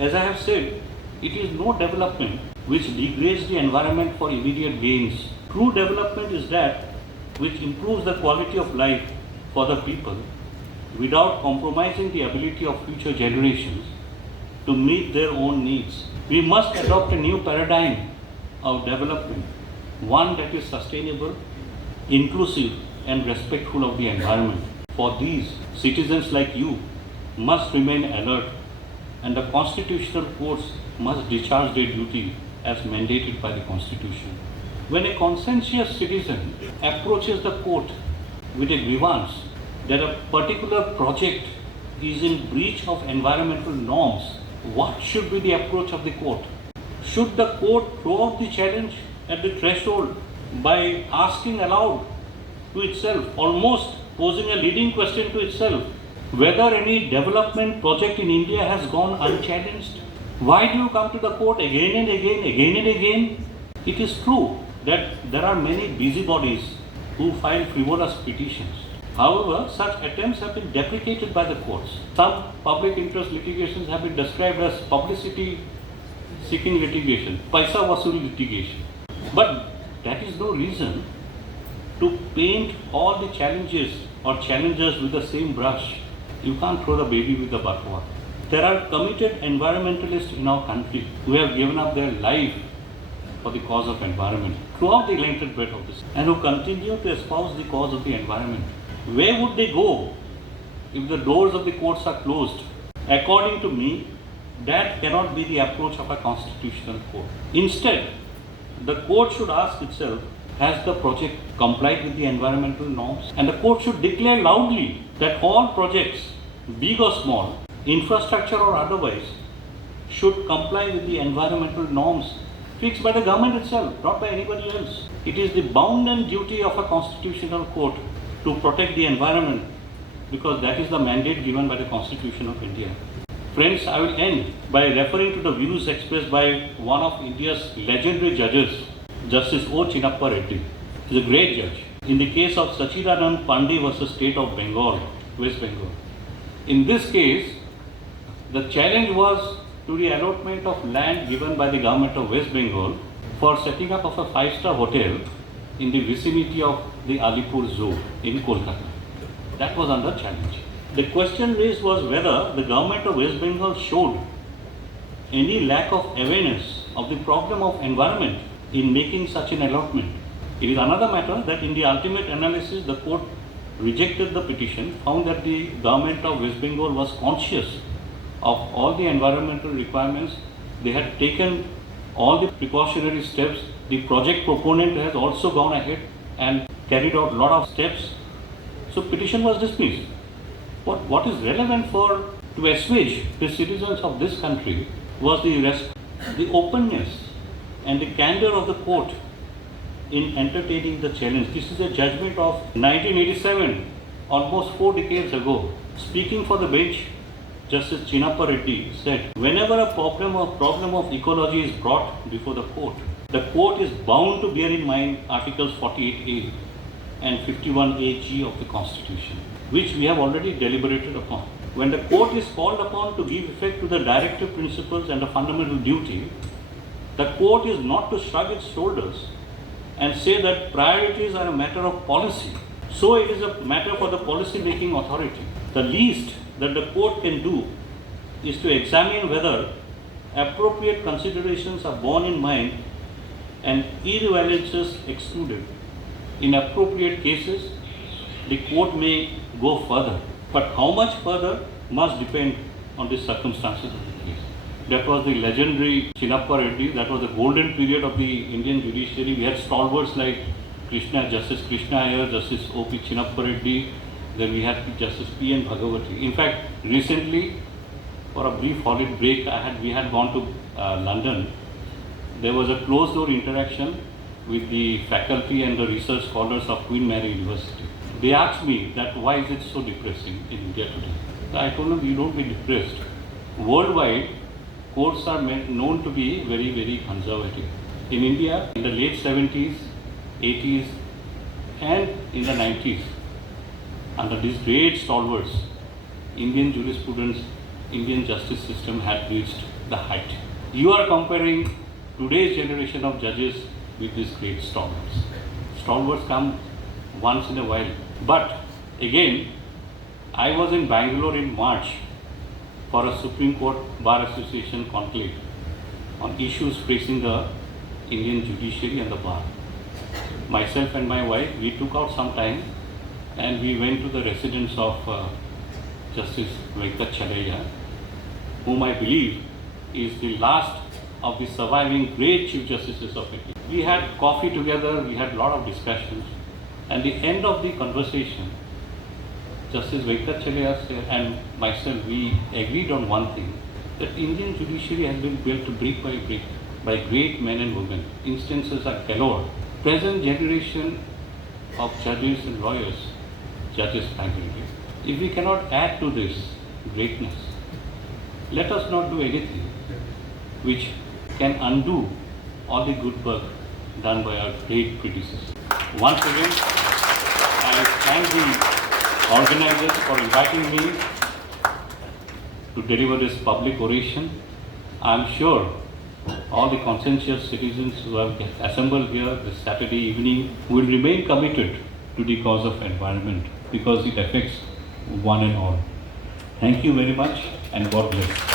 As I have said, it is no development which degrades the environment for immediate gains. True development is that which improves the quality of life for the people without compromising the ability of future generations to meet their own needs. We must adopt a new paradigm of development, one that is sustainable, inclusive, and respectful of the environment. For these, citizens like you must remain alert, and the constitutional courts must discharge their duty as mandated by the Constitution. When a conscientious citizen approaches the court with a grievance that a particular project is in breach of environmental norms, what should be the approach of the court? Should the court throw out the challenge at the threshold by asking aloud to itself, almost posing a leading question to itself, whether any development project in India has gone unchallenged? Why do you come to the court again and again? It is true that there are many busybodies who file frivolous petitions. However, such attempts have been deprecated by the courts. Some public interest litigations have been described as publicity-seeking litigation, paisa vasool litigation. But that is no reason to paint all the challenges or challengers with the same brush. You can't throw the baby with the bathwater. There are committed environmentalists in our country who have given up their life for the cause of environment throughout the length and breadth of this, and who continue to espouse the cause of the environment. Where would they go if the doors of the courts are closed? According to me, that cannot be the approach of a constitutional court. Instead, the court should ask itself, has the project complied with the environmental norms? And the court should declare loudly that all projects, big or small, infrastructure or otherwise, should comply with the environmental norms fixed by the government itself, not by anybody else. It is the bounden duty of a constitutional court to protect the environment, because that is the mandate given by the Constitution of India. Friends, I will end by referring to the views expressed by one of India's legendary judges, Justice O. Chinnappa Reddy. He is a great judge. In the case of Sachidanand Pandey versus State of Bengal, West Bengal. In this case, the challenge was to the allotment of land given by the government of West Bengal for setting up of a 5-star hotel in the vicinity of the Alipur Zoo in Kolkata. That was under challenge. The question raised was whether the government of West Bengal showed any lack of awareness of the problem of environment in making such an allotment. It is another matter that in the ultimate analysis, the court rejected the petition, found that the government of West Bengal was conscious of all the environmental requirements. They had taken all the precautionary steps. The project proponent has also gone ahead and carried out a lot of steps. So petition was dismissed. What is relevant to assuage the citizens of this country was the openness and the candor of the court in entertaining the challenge. This is a judgment of 1987, almost 4 decades ago. Speaking for the bench, Justice Chinnappa Reddy said, whenever a problem of ecology is brought before the court is bound to bear in mind Articles 48A and 51AG of the Constitution, which we have already deliberated upon. When the court is called upon to give effect to the directive principles and the fundamental duty, the court is not to shrug its shoulders and say that priorities are a matter of policy. So it is a matter for the policy-making authority. The least that the court can do is to examine whether appropriate considerations are borne in mind and irrelevances excluded. In appropriate cases, the court may go further, but how much further must depend on the circumstances of the case. That was the legendary Chinnappa Reddy. That was the golden period of the Indian judiciary. We had stalwarts like Justice Krishna Iyer, Justice O.P. Chinnappa Reddy. Then we had Justice P.N. Bhagavati. In fact, recently, for a brief holiday break, we had gone to London. There was a closed-door interaction with the faculty and the research scholars of Queen Mary University. They asked me that why is it so depressing in India today? I told them, you don't be depressed. Worldwide, courts are known to be very, very conservative. In India, in the late 70s, 80s, and in the 90s, under these great stalwarts, Indian jurisprudence Indian justice system had reached the height. You are comparing today's generation of judges with these great stalwarts. Stalwarts come once in a while. But again, I was in Bangalore in March for a Supreme Court Bar Association conclave on issues facing the Indian judiciary and the bar. Myself and my wife, we took out some time and we went to the residence of Justice Ujjal, whom I believe is the last of the surviving great Chief Justices of India. We had coffee together, we had a lot of discussions. At the end of the conversation, Justice Ujjal and myself, we agreed on one thing, that Indian judiciary has been built brick by great men and women. Instances are galore. Present generation of judges and lawyers, judges primarily. If we cannot add to this greatness, let us not do anything which can undo all the good work done by our great predecessors. Once again, I thank the organizers for inviting me to deliver this public oration. I am sure all the conscientious citizens who have assembled here this Saturday evening will remain committed to the cause of environment because it affects one and all. Thank you very much and God bless.